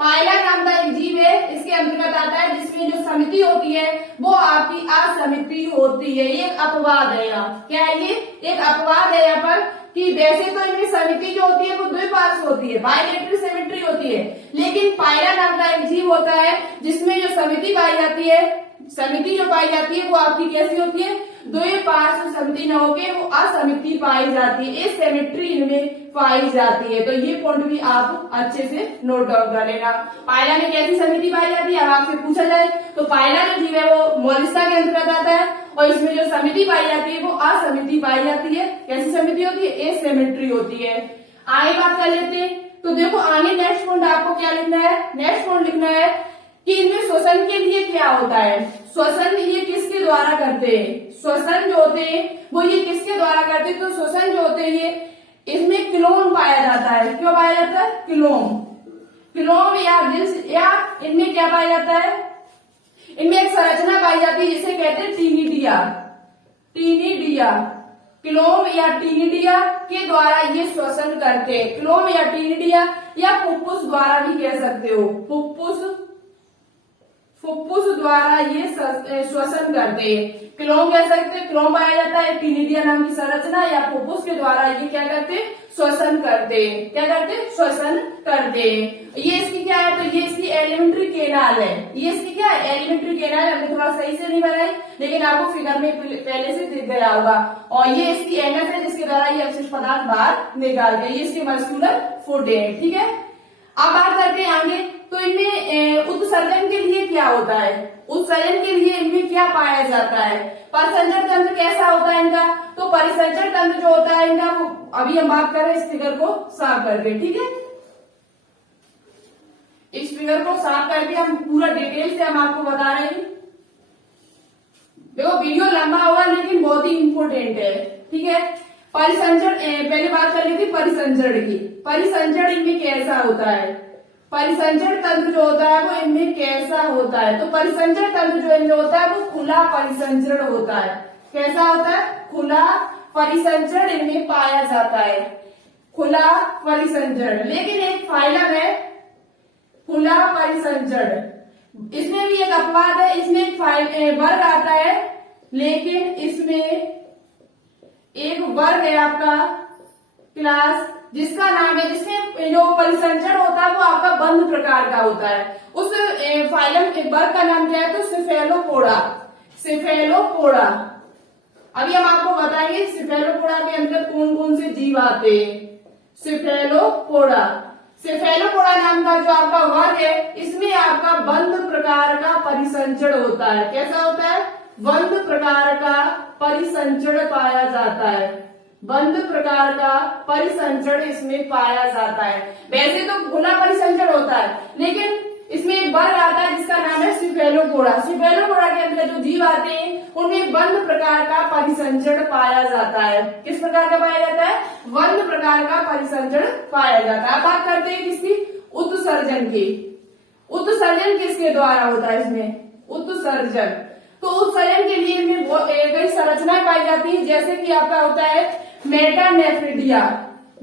पायला नाम का एक जीव है, इसके अंतर्गत आता है, जिसमें जो समिति होती है वो आपकी असमिति होती है। ये एक अपवाद है यहाँ। क्या है ये? एक अपवाद है यहाँ पर कि वैसे तो इनमें समिति जो होती है वो द्विपार्श्व होती है, बायलेटरल सिमेट्री होती है, लेकिन पायला नाम का एक जीव होता है जिसमें जो समिति पाई जाती है समिति जो पाई जाती है वो आपकी कैसी होती है, द्वि पार्श्व समिति न होके वो असमिति पाई जाती है, एसिमेट्री इनमें पाई जाती है। तो ये पॉइंट भी आप अच्छे से नोट डाउन कर लेना। पाइला में कैसी समिति पाई जाती है, अब आपसे पूछा जाए तो पाइला जो जीव है वो मॉलिस्का के अंतर्गत आता है और इसमें जो समिति पाई जाती है वो असमिति पाई जाती है। कैसी समिति होती है, एसिमेट्री होती है। आगे बात कर लेते हैं। तो देखो आगे नेक्स्ट पॉइंट आपको क्या लिखना है, नेक्स्ट पॉइंट लिखना है कि इनमें श्वसन के लिए क्या होता है। श्वसन ये किसके द्वारा करते हैं, श्वसन जो होते हैं वो ये किसके द्वारा करते हैं, तो श्वसन जो होते हैं ये इसमें क्लोम पाया जाता है। क्यों पाया जाता है, क्लोम, क्लोम या इनमें क्या पाया जाता है, इनमें एक संरचना पाई जाती है जिसे कहते हैं टीनिडिया। टीनिडिया, क्लोम या टीनिडिया के द्वारा ये श्वसन करते हैं। क्लोम या टीनिडिया या फुफ्फुस द्वारा भी कह सकते हो, फुफ्फुस द्वारा ये श्वसन करते हैं। क्लोम कह सकते हैं, क्लोम पाया जाता है, टीनिडिया नाम की संरचना या फुफ्फुस के द्वारा ये क्या करते हैं, श्वसन करते हैं। क्या करते हैं, श्वसन करते हैं। ये इसकी क्या है, तो ये इसकी एलिमेंट्री केनाल है। ये इसकी क्या है, एलिमेंट्री केनाल। हमने थोड़ा सही से नहीं बनाई लेकिन आपको फिगर में पहले से दिख गया होगा। और ये इसकी एनएफ है जिसके द्वारा ये अवशिष्ट पदार्थ बाहर निकालते हैं। ये इसके मस्कुलर फुट है। ठीक है, अब बात करते हैं आगे। तो इनमें उत्सर्जन के लिए क्या होता है, उत्सर्जन के लिए इनमें क्या पाया जाता है। परिसंचरण तंत्र कैसा होता है इनका, तो परिसंचरण तंत्र जो होता है इनका वो अभी हम बात कर रहे हैं इस फिगर को साफ करके। ठीक है, इस फिगर को साफ करके हम पूरा डिटेल से हम आपको बता रहे हैं। देखो वीडियो लंबा होगा लेकिन बहुत ही इंपॉर्टेंट है। ठीक है, परिसंचरण पहले बात कर ली थी परिसंचरण की। परिसंचरण इनमें कैसा होता है, परिसंचरण तंत्र जो होता है वो इनमें कैसा होता है। तो परिसंचरण तंत्र जो इनमें होता है वो खुला परिसंचरण होता है। कैसा होता है, खुला परिसंचरण इनमें पाया जाता है, खुला परिसंचरण। लेकिन एक फाइलम है खुला परिसंचरण, इसमें भी एक अपवाद है। इसमें एक वर्ग आता है लेकिन इसमें एक वर्ग है आपका क्लास जिसका नाम है, जिसमें जो परिसंचरण होता है वो आपका बंद प्रकार का होता है। उस फाइलम वर्ग का नाम क्या है, तो सिफेलोपोडा। सिफेलोपोडा, अभी हम आपको बताएंगे सिफेलोपोडा के अंदर कौन कौन से जीव आते हैं। सिफेलोपोडा, सिफेलोपोडा नाम का जो आपका वर्ग है इसमें आपका बंद प्रकार का परिसंचरण होता है। कैसा होता है, बंद प्रकार का परिसंचरण पाया जाता है। बंद प्रकार का परिसंचरण इसमें पाया जाता है। वैसे तो खुला परिसंचरण होता है लेकिन इसमें एक वर्ग आता है जिसका नाम है सिफेलोपोडा। सिफेलोपोडा के अंदर जो जीव आते हैं उनमें बंद प्रकार का परिसंचरण पाया जाता है। किस प्रकार का पाया जाता है, बंद प्रकार का परिसंचरण पाया जाता है। अब बात करते हैं किसकी, उत्सर्जन की। उत्सर्जन किसके द्वारा होता है, इसमें उत्सर्जन। तो उत्सर्जन के लिए इनमें कई संरचनाएं पाई जाती है, जैसे कि आपका होता है मेटानेफ्रिडिया।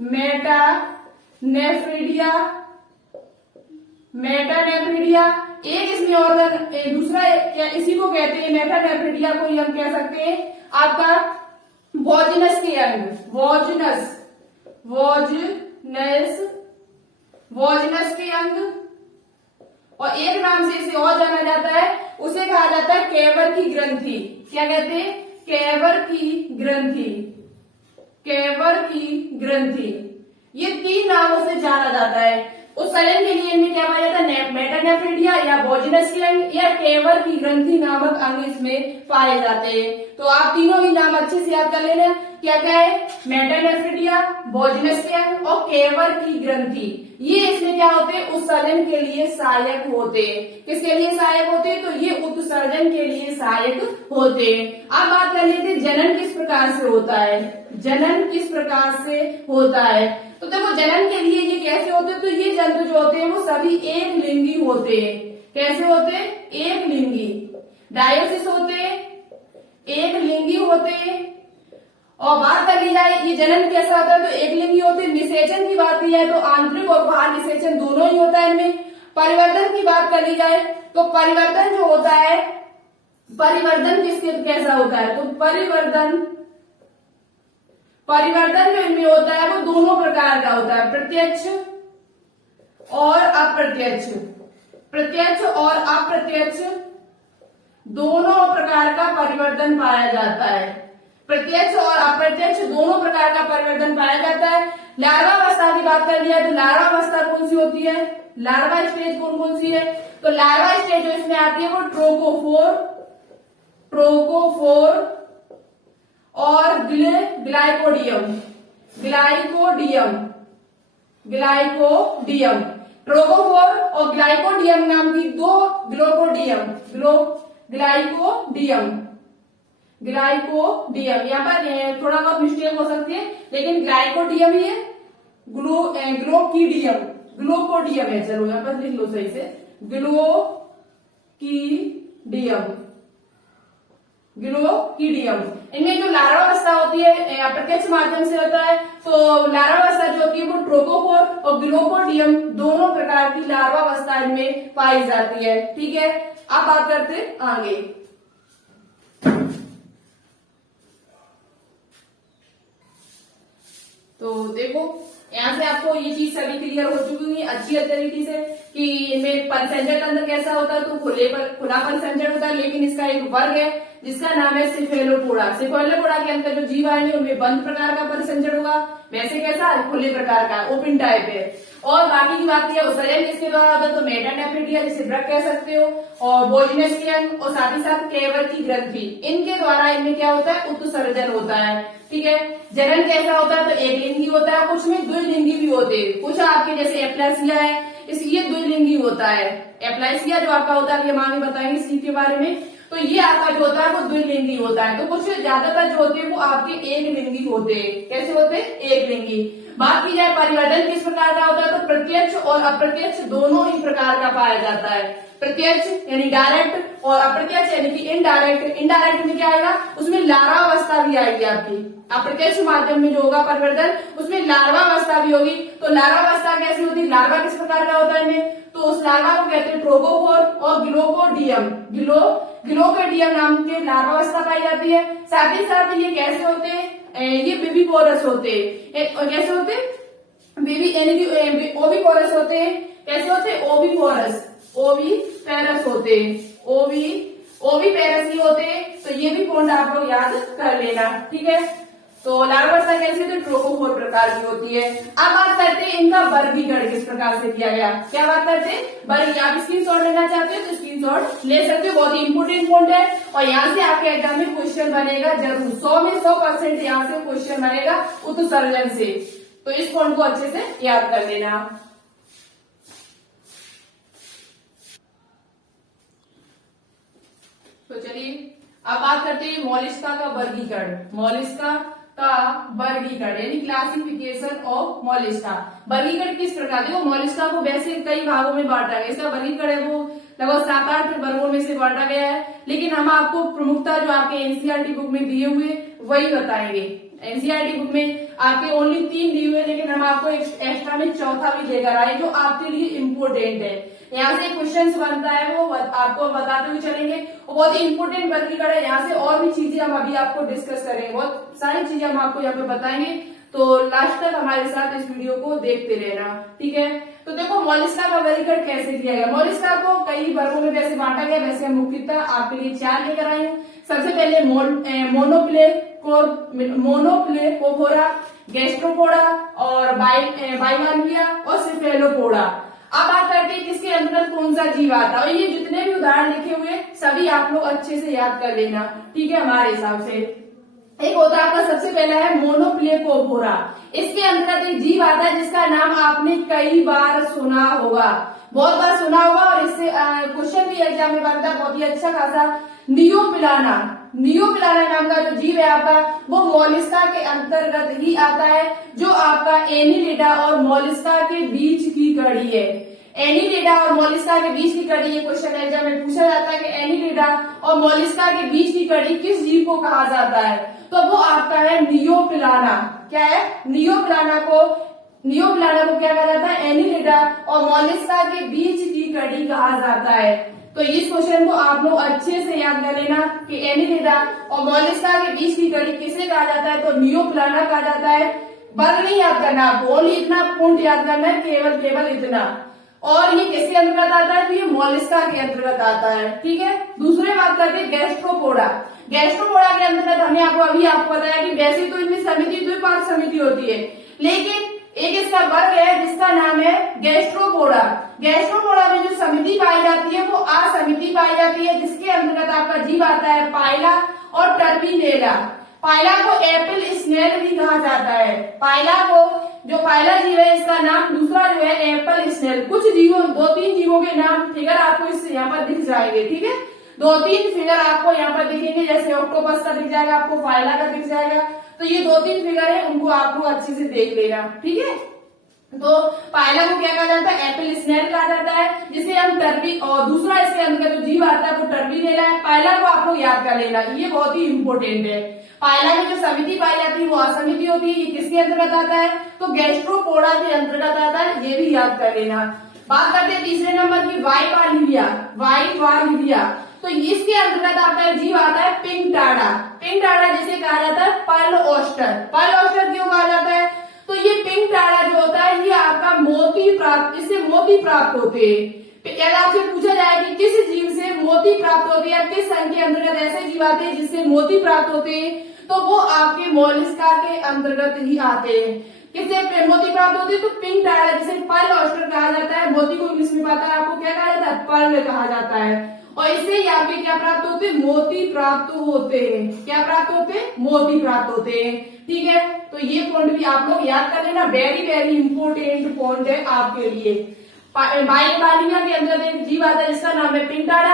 मेटानेफ्रिडिया, मेटानेफ्रिडिया एक इसमें ऑर्गन, दूसरा इसी को कहते हैं मेटानेफ्रिडिया को ही हम कह सकते हैं आपका वॉजिनस के अंग। वॉजिनस के अंग, और एक नाम से इसे और जाना जाता है, उसे कहा जाता है कैवर की ग्रंथि। क्या कहते हैं, कैवर की ग्रंथि। कैवर की ग्रंथि, ये 3 नामों से जाना जाता है। उत्सर्जन के लिए इनमें क्या पाया जाता है, मेटानेफ्रिडिया या वॉजिनस के अंग या कैवर की ग्रंथि नामक अंग इसमें पाए जाते हैं। तो आप तीनों ही नाम अच्छे से याद कर लेना। क्या क्या है, मेटानेफ्रिडिया, वॉजिनस के अंग और कैवर की ग्रंथि। ये इसमें क्या होते हैं, उत्सर्जन के लिए सहायक होते हैं। किसके लिए सहायक होते हैं, तो ये उत्सर्जन के लिए सहायक होते हैं। अब बात कर लेते हैं जनन किस प्रकार से होता है। जनन किस प्रकार से होता है, तो देखो जनन के लिए ये कैसे होते हैं, तो ये जंतु जो होते हैं वो सभी एक लिंगी होते हैं। कैसे होते हैं, एक लिंगी। डायोसिस होते हैं, एक लिंगी होते हैं। और बात कर ली जाए ये जनन कैसा होता है, तो एक लिंगी होते हैं। निषेचन की बात की जाए तो आंतरिक और बाहर निषेचन दोनों ही होता है इनमें। परिवर्तन की बात कर ली जाए तो परिवर्तन जो होता है, परिवर्तन किसके कैसा होता है, तो परिवर्तन जो इनमें होता है वो दोनों प्रकार का होता है, प्रत्यक्ष और अप्रत्यक्ष। प्रत्यक्ष और अप्रत्यक्ष दोनों प्रकार का परिवर्तन पाया जाता है। प्रत्यक्ष और अप्रत्यक्ष दोनों प्रकार का परिवर्तन पाया जाता है। लार्वा अवस्था की बात कर लिया तो लार्वा अवस्था कौन सी होती है, लार्वा स्टेज कौन कौन सी है, तो लार्वा स्टेज जो इसमें आती है वो ट्रोकोफोर और ग्लाइकोडियम। ट्रोकोफोर और ग्लाइकोडियम नाम की दो ग्लाइकोडियम यहाँ पर थोड़ा बहुत मिस्टेक हो सकती है, लेकिन ग्लाइकोडियम ही है, ग्लोकोडियम है। चलो यहाँ पर लिख लो सही से, ग्लोकीडियम। इनमें जो लार्वा अवस्था होती है प्रत्यक्ष माध्यम से होता है, तो लार्वा अवस्था जो होती है वो ट्रोकोफोर और ग्लोकोडियम दोनों प्रकार की लार्वा अवस्था इनमें पाई जाती है। ठीक है, अब बात करते हैं आगे। तो देखो यहाँ से आपको ये चीज सभी क्लियर हो चुकी होगी अच्छी तरीके से कि इनमें परिसंचरण तंत्र कैसा होता है, तो खुला परिसंचरण होता है, लेकिन इसका एक वर्ग है जिसका नाम है सिफेलोपोडा। सिफेलोपोडा के अंदर जो जीव आएंगे उनमें बंद प्रकार का परिसंचरण होगा, वैसे कैसा खुले प्रकार का ओपन टाइप है। और बाकी की बात किया उत्सर्जन किसके द्वारा होता है, तो मेटानेफ्रिटिया जिसे ब्रक कह सकते हो, और बोजिनस के अंग और साथ ही साथ केवर की ग्रंथि, इनके द्वारा इनमें क्या होता है उत्सर्जन होता है। ठीक है, जनन कैसा होता है, तो एक लिंगी होता है, कुछ में द्विलिंगी भी होते हैं। कुछ आपके जैसे एप्लासिया है इसलिए द्विलिंगी होता है, एप्लासिया जो आपका होता है ये मां बताएंगे इसी के बारे में, तो ये आपका जो होता है वो द्विलिंगी होता है। तो कुछ ज्यादातर जो होते हैं वो आपके एक लिंगी होते हैं। कैसे होते हैं, एक लिंगी। बात की जाए परिवर्तन किस प्रकार का होता है, तो प्रत्यक्ष और अप्रत्यक्ष दोनों ही प्रकार का पाया जाता है। प्रत्यक्ष यानी डायरेक्ट और अप्रत्यक्ष यानी कि इनडायरेक्ट। इनडायरेक्ट में क्या आएगा, उसमें लार्वा अवस्था भी आएगी आपकी। अप्रत्यक्ष माध्यम में जो होगा परिवर्तन उसमें लार्वा अवस्था भी होगी। तो लार्वा अवस्था कैसी होती है, लार्वा किस प्रकार का होता है इनमें, तो उस लार्वा को कहते हैं ट्रोकोफोर और ग्लोकोडियम नाम के लार्वा अवस्था पाई जाती है। साथ ही साथ ये कैसे होते हैं, ये बेबीपोरस होते हैं। कैसे होते हैं, ओविपोरस होते हैं। कैसे होते हैं, ओवीपेरस होते हैं, ओवीपेरस ही होते हैं। तो ये भी पॉइंट आप लोग याद कर लेना। ठीक है, तो लार्वा अवस्था कैसी होती है, ट्रोकोफोर प्रकार की होती है। अब बात करते हैं इनका वर्गीकरण किस प्रकार से किया गया। क्या बात करते हैं, वर्ग। आप स्क्रीनशॉट लेना चाहते हो तो स्क्रीनशॉट ले सकते हो, बहुत ही इंपोर्टेंट पॉइंट है और यहाँ से आपके एग्जाम में क्वेश्चन बनेगा जरूर। 100 में 100% यहाँ से क्वेश्चन बनेगा उत्सर्जन से, तो इस पॉइंट को अच्छे से याद कर लेना। तो चलिए अब बात करते हैं मोलिस्का का वर्गीकरण। मोलिस्का का वर्गीकरण यानी क्लासिफिकेशन ऑफ मोलिस्का। वर्गीकरण किस प्रकार, देखो मोलिस्का को वैसे कई भागों में बांटा गया, इसका वर्गीकरण है वो लगभग 7-8 वर्गों में से बांटा गया है, लेकिन हम आपको प्रमुखता जो आपके एनसीईआरटी बुक में दिए हुए वही बताएंगे। एनसीईआरटी बुक में आपके ओनली 3 दिए हुए, लेकिन हम आपको एक्स्ट्रा में चौथा भी लेकर आए जो आपके लिए इम्पोर्टेंट है। यहाँ से क्वेश्चन बनता है वो आपको बताते हुए चलेंगे, वो बहुत ही इंपोर्टेंट वर्गीकरण है। यहाँ से और भी चीजें हम अभी आपको डिस्कस करेंगे, बहुत सारी चीजें हम आपको यहाँ पे बताएंगे, तो लास्ट तक हमारे साथ इस वीडियो को देखते रहना। ठीक है, तो देखो मोलिस्का का वर्गीकरण कैसे किया गया। मोलिस्का को कई वर्गों में वैसे बांटा गया, वैसे हम मुख्यतः आपके लिए 4 लेकर आए हूँ। सबसे पहले मोनोप्लेकोफोरा, गैस्ट्रोपोडा और बाइवाल्विया और सिफेलोपोडा। अब बात करते हैं किसके अंतर्गत कौन सा जीव आता है, और ये जितने भी उदाहरण लिखे हुए सभी आप लोग अच्छे से याद कर लेना। ठीक है, हमारे हिसाब से एक होता है आपका सबसे पहला है मोनोप्लेकोफोरा। इसके अंतर्गत एक जीव आता है जिसका नाम आपने कई बार सुना होगा, बहुत बार सुना होगा, और इससे क्वेश्चन भी एग्जाम में बनता है बहुत ही अच्छा खासा। नियोपिलाना नाम का जो जीव है आपका वो मोलिस्का के अंतर्गत ही आता है, जो आपका एनिलिडा और मोलिस्का के बीच की कड़ी है। एनिलिडा और मोलिस्का के बीच की कड़ी, ये क्वेश्चन एग्जाम में पूछा जाता है कि एनिलिडा और मोलिस्का के बीच की कड़ी किस जीव को कहा जाता है, तो वो आपका है नियोपिलाना। क्या है, नियोपिलाना को क्या कहा जाता है, एनिलिडा और मोलिस्का के बीच की कड़ी कहा जाता है। तो इस क्वेश्चन को आप लोग अच्छे से याद कर लेना कि एनिलिडा और मोलिस्का के बीच की कड़ी किसे कहा जाता है, तो नियोपिलाना कहा जाता है। वर्ग नहीं याद करना आपको, ओनली इतना पॉइंट याद करना है, केवल इतना। और ये किसके अंतर्गत आता है, तो ये मोलिस्का के अंतर्गत आता है। ठीक है, दूसरे बात करते हैं गैस्ट्रोपोडा। गैस्ट्रोपोडा के अंतर्गत हमने आपको बताया कि वैसे तो इनमें समिति द्विपार्श्व समिति होती है, लेकिन एक इसका वर्ग है जिसका नाम है गैस्ट्रोपोडा। गैस्ट्रोपोडा में जो समिति पाई जाती है वो असमिति पाई जाती है, जिसके अंतर्गत आपका जीव आता है पाइला और टर्मिनेला। पाइला को एप्पल स्नेल भी कहा जाता है। पाइला को, जो पाइला जीव है इसका नाम दूसरा जो है एप्पल स्नेल। कुछ जीवों, 2-3 जीवों के नाम फिगर आपको इस यहाँ पर दिख जाएंगे। ठीक है, 2-3 फिगर आपको यहाँ पर दिखेंगे, जैसे ऑक्टोपस का दिख जाएगा आपको, पाइला का दिख जाएगा। तो ये 2-3 फिगर है, उनको आपको अच्छे से देख लेना। ठीक है, तो पाइला को क्या कहा जाता है, एप्पल स्नेल कहा जाता है, जिसे हम टर्बी, और दूसरा इसके अंदर जो जीव आता है वो टर्मिनेला है। पाइला को आपको याद कर लेना, ये बहुत ही इंपॉर्टेंट है। पाइला में जो समिति पाई जाती है वो असमिति होती है। ये किसके अंतर्गत आता है, तो गैस्ट्रोपोडा के अंतर्गत आता है, ये भी याद कर लेना। बात करते हैं तीसरे नंबर की, वाइवाल्विया। वाइवाल्विया, तो इसके अंतर्गत आपका जीव आता है पिंगटाडा। पिंगटाडा जिसे कहा जाता है पर्ल ऑस्टर। पर्ल ऑस्टर क्यों कहा जाता है, तो ये पिंगटाडा जो होता है ये आपका मोती प्राप्त, इससे मोती प्राप्त होते हैं। यदि आपसे पूछा जाए कि किस जीव से मोती प्राप्त होती है, किस संघ के अंतर्गत ऐसे जीव आते हैं जिससे मोती प्राप्त होते हैं, तो वो आपके मोलिस्का के अंतर्गत ही आते हैं। किससे मोती प्राप्त होती है, तो पिंगटाडा जिसे पर्ल ऑस्टर कहा जाता है। मोती को इंग्लिश में पता है आपको क्या कहा जाता है, पर्ल कहा जाता है। और इससे ही आपके क्या प्राप्त होते हैं, मोती प्राप्त होते हैं। क्या प्राप्त होते हैं, मोती प्राप्त होते हैं। ठीक है, तो ये पॉइंट भी आप लोग याद कर लेना, वेरी वेरी इंपोर्टेंट पॉइंट है आपके लिए। वाइवाल्विया के अंदर एक जीव आता है जिसका नाम है पिंगटाडा,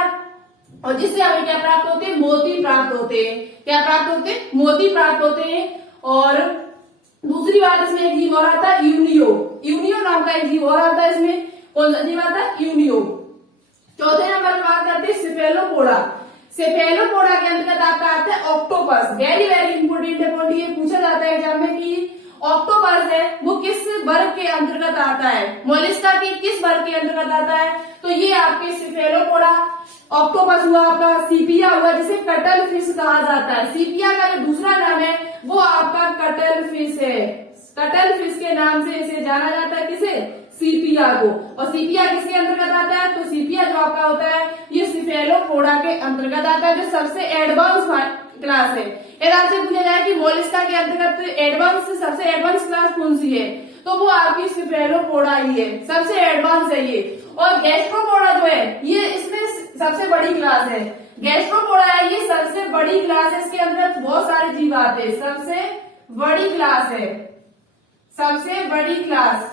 और जिससे हमें क्या प्राप्त होते हैं, मोती प्राप्त होते हैं। क्या प्राप्त होते हैं, मोती प्राप्त होते हैं। और दूसरी बात, इसमें एक जीव और आता है यूनियो। यूनियो नाम का एक जीव और आता है, इसमें कौन सा जीव आता है, यूनियो। चौथे नंबर पर बात करते हैं सेफेलोपोडा। सेफेलोपोडा के अंतर्गत आपका आता है ऑक्टोपस। वेरी वेरी इंपोर्टेंट है, ये पूछा जाता है एग्जाम में कि ऑक्टोपस है वो किस वर्ग के अंतर्गत आता है, मोलिस्का के किस वर्ग के अंतर्गत आता है, तो ये आपके सेफेलोपोडा। ऑक्टोपस हुआ आपका, सीपिया हुआ जिसे कटल फिश कहा जाता है। सीपिया का जो दूसरा नाम है वो आपका कटल फिश है। कटल फिश के नाम से इसे जाना जाता है, किसे, सीपिया को। और सीपिया किसके अंतर्गत आता है, तो सीपिया जो आपका होता है ये सेफेलोपोडा के अंतर्गत आता है, जो सबसे एडवांस क्लास है। यदि आपसे पूछा जाए कि मोलिस्का के अंतर्गत एडवांस, सबसे एडवांस क्लास कौन सी है, तो वो आपकी सेफेलोपोडा ही है, सबसे एडवांस है ये। और गैस्ट्रोपोडा जो है ये इसमें सबसे बड़ी क्लास है। गैस्ट्रोपोडा है ये सबसे बड़ी क्लास है, इसके अंतर्गत बहुत सारे जीव आते हैं, सबसे बड़ी क्लास है, सबसे बड़ी क्लास,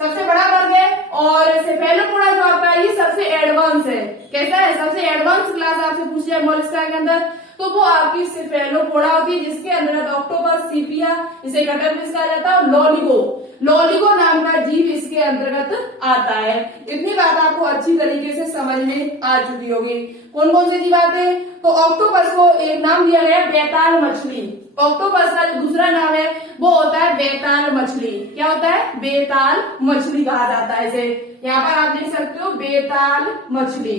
सबसे बड़ा वर्ग है। और सेफेलोपोडा जो आपका है ये सबसे एडवांस है। कैसा है, सबसे एडवांस क्लास आपसे पूछ जाए मोलिस्का के अंदर, तो वो आपकी सेफेलोपोडा होती है, जिसके अंदर ऑक्टोपस, सीपिया, इसे कटल फिश कहा जाता है, और लोलिगो, लोलिगो नाम का जीव इसके अंतर्गत आता है। इतनी बात आपको अच्छी तरीके से समझ में आ चुकी होगी। कौन कौन से जीव आते हैं, तो ऑक्टोपस को एक नाम दिया गया बेताल मछली। ऑक्टोपस का जो दूसरा नाम है वो होता है बेताल मछली। क्या होता है, बेताल मछली कहा जाता है इसे। यहाँ पर आप देख सकते हो बेताल मछली,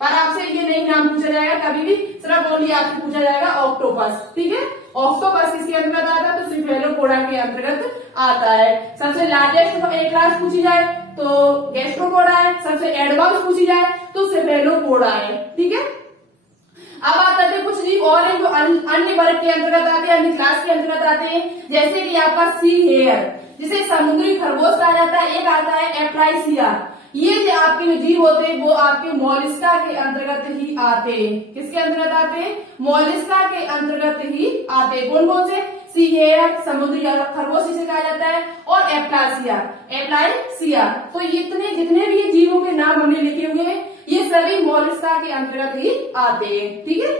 पर आपसे ये नहीं नाम पूछा जाएगा कभी भी, सिर्फ ओनली आपसे पूछा जाएगा ऑक्टोपस। ठीक है, ऑक्टोपस किसके अंतर्गत आता है, तो सेफेलोपोडा के अंतर्गत आता है। सबसे लार्जेस्ट एक क्लास पूछी जाए तो गैस्ट्रोपोडा है, सबसे एडवांस पूछी जाए तो सेफेलोपोडा है। ठीक है, अब बात करते हैं कुछ जीव और हैं जो अन्य वर्ग के अंतर्गत आते हैं, अन्य क्लास के अंतर्गत आते हैं, जैसे कि आपका सी हेयर जिसे समुद्री खरगोश कहा जाता है। एक आता है एप्लाइसिया। ये जो आपके जो जीव होते हैं वो आपके मोलिस्का के अंतर्गत ही आते हैं। किसके अंतर्गत आते हैं, मोलिस्का के अंतर्गत ही आते हैं। कौन कौन से, सी हेयर समुद्री खरगोश इसे कहा जाता है, और एप्लासिया, एप्लाइसिया। तो इतने जितने भी जीवों के नाम हमने लिखे हुए हैं ये सभी मोलिस्का के अंतर्गत ही आते हैं। ठीक है,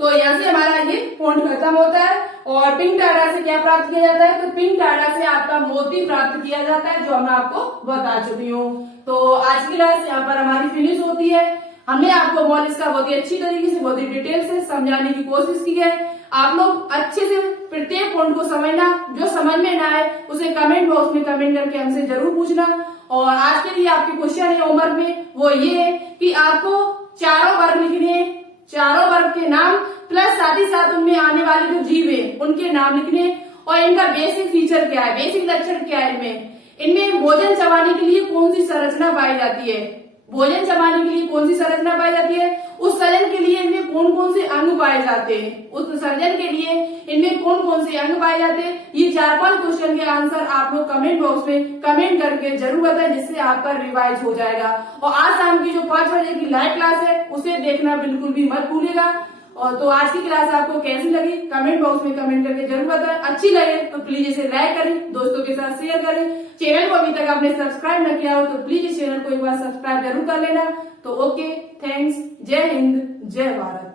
तो यहाँ से हमारा ये पॉइंट खत्म होता है। और पिंगटाडा से क्या प्राप्त किया जाता है, तो पिंगटाडा से आपका मोती प्राप्त किया जाता है, जो मैं आपको बता चुकी हूँ। तो आज की क्लास यहाँ पर हमारी फिनिश होती है। हमने आपको मोलिस्का बहुत ही अच्छी तरीके से, बहुत ही डिटेल से समझाने की कोशिश की है। आप लोग अच्छे से प्रत्येक पॉइंट को समझना, जो समझ में ना आए उसे कमेंट बॉक्स में कमेंट करके हमसे जरूर पूछना। और आज के लिए आपके क्वेश्चन है होमवर्क में वो ये है कि आपको चारों वर्ग लिखने हैं, चारों वर्ग के नाम प्लस साथ ही साथ उनमें आने वाले जो जीव है उनके नाम लिखने, और इनका बेसिक फीचर क्या है, बेसिक लक्षण क्या है इनमें, इनमें भोजन चबाने के लिए कौन सी संरचना पाई जाती है, भोजन चबाने के लिए कौन सी संरचना पाई जाती है, उस सर्जन के लिए इनमें कौन कौन से अंग पाए जाते हैं, उस सर्जन के लिए इनमें कौन कौन से अंग पाए जाते हैं। ये 4-5 क्वेश्चन के आंसर आप लोग कमेंट बॉक्स में कमेंट करके जरूर बताएं, जिससे आपका रिवाइज हो जाएगा। और आज शाम की जो 5 बजे की लाइव क्लास है उसे देखना बिल्कुल भी मत भूलिएगा। और तो आज की क्लास आपको कैसी लगी कमेंट बॉक्स में कमेंट करके जरूर बताएं। अच्छी लगे तो प्लीज इसे लाइक करें, दोस्तों के साथ शेयर करें। चैनल को अभी तक आपने सब्सक्राइब न किया हो तो प्लीज इस चैनल को एक बार सब्सक्राइब जरूर कर लेना। तो ओके, थैंक्स, जय हिंद, जय भारत।